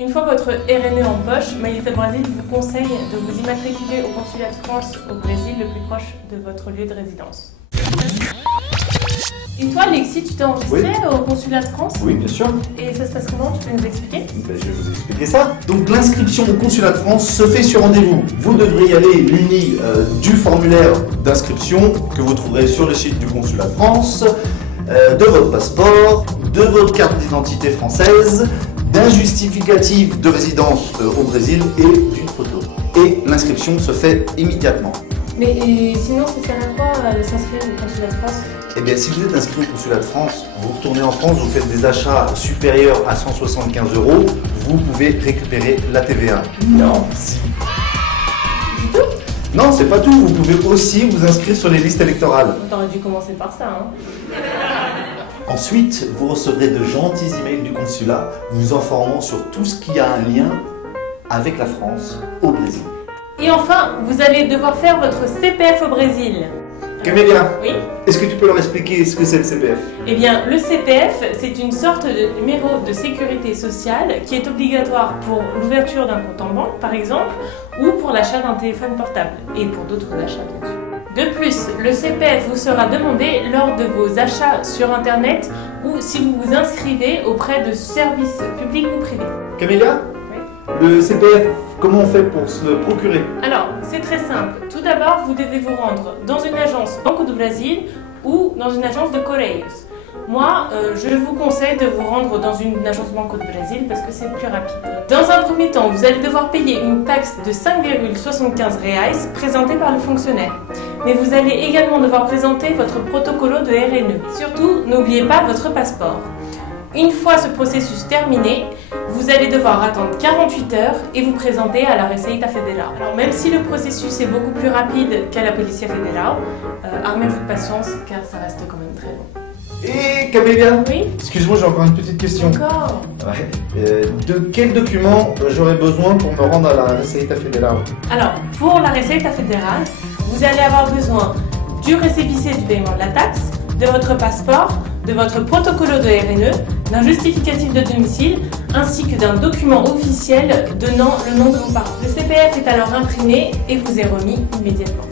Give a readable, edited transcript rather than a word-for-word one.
Une fois votre RNE en poche, Maïlita Brasil vous conseille de vous immatriculer au consulat de France au Brésil le plus proche de votre lieu de résidence. Et toi, Alexis, tu t'es enregistré au consulat de France? Oui, bien sûr. Et ça se passe comment? Tu peux nous expliquer? Je vais vous expliquer ça. Donc l'inscription au consulat de France se fait sur rendez-vous. Vous devrez y aller muni du formulaire d'inscription que vous trouverez sur le site du consulat de France, de votre passeport, de votre carte d'identité française, d'un justificatif de résidence au Brésil et d'une photo. Et l'inscription se fait immédiatement. Mais sinon, ça sert à quoi de s'inscrire au consulat de France? Eh bien, si vous êtes inscrit au consulat de France, vous retournez en France, vous faites des achats supérieurs à 175 €, vous pouvez récupérer la TVA. Non. Si. Du tout? Non, c'est pas tout. Vous pouvez aussi vous inscrire sur les listes électorales. T'aurais dû commencer par ça, hein. Ensuite, vous recevrez de gentils emails du consulat vous informant sur tout ce qui a un lien avec la France au Brésil. Et enfin, vous allez devoir faire votre CPF au Brésil. Camélia, Oui? est-ce que tu peux leur expliquer ce que c'est le CPF? Eh bien, le CPF, c'est une sorte de numéro de sécurité sociale qui est obligatoire pour l'ouverture d'un compte en banque, par exemple, ou pour l'achat d'un téléphone portable, et pour d'autres achats, bien sûr. De plus, le CPF vous sera demandé lors de vos achats sur Internet ou si vous vous inscrivez auprès de services publics ou privés. Camélia? Oui. Le CPF, comment on fait pour se le procurer? Alors, c'est très simple. Tout d'abord, vous devez vous rendre dans une agence Banco do Brasil ou dans une agence de Correios. Moi, je vous conseille de vous rendre dans une agence Banco do Brasil parce que c'est plus rapide. Dans un premier temps, vous allez devoir payer une taxe de 5,75 reais présentée par le fonctionnaire. Mais vous allez également devoir présenter votre protocolo de RNE. Surtout, n'oubliez pas votre passeport. Une fois ce processus terminé, vous allez devoir attendre 48 heures et vous présenter à la Receita Federal. Alors même si le processus est beaucoup plus rapide qu'à la Policia Federal, armez-vous de patience car ça reste quand même très long. Et Camélia? Oui? Excuse-moi, j'ai encore une petite question. Encore? Ouais. De quel document j'aurais besoin pour me rendre à la Receita Federal? Alors, pour la Receita Federal, vous allez avoir besoin du récépissé du paiement de la taxe, de votre passeport, de votre protocolo de RNE, d'un justificatif de domicile, ainsi que d'un document officiel donnant le nom de vos parents. Le CPF est alors imprimé et vous est remis immédiatement.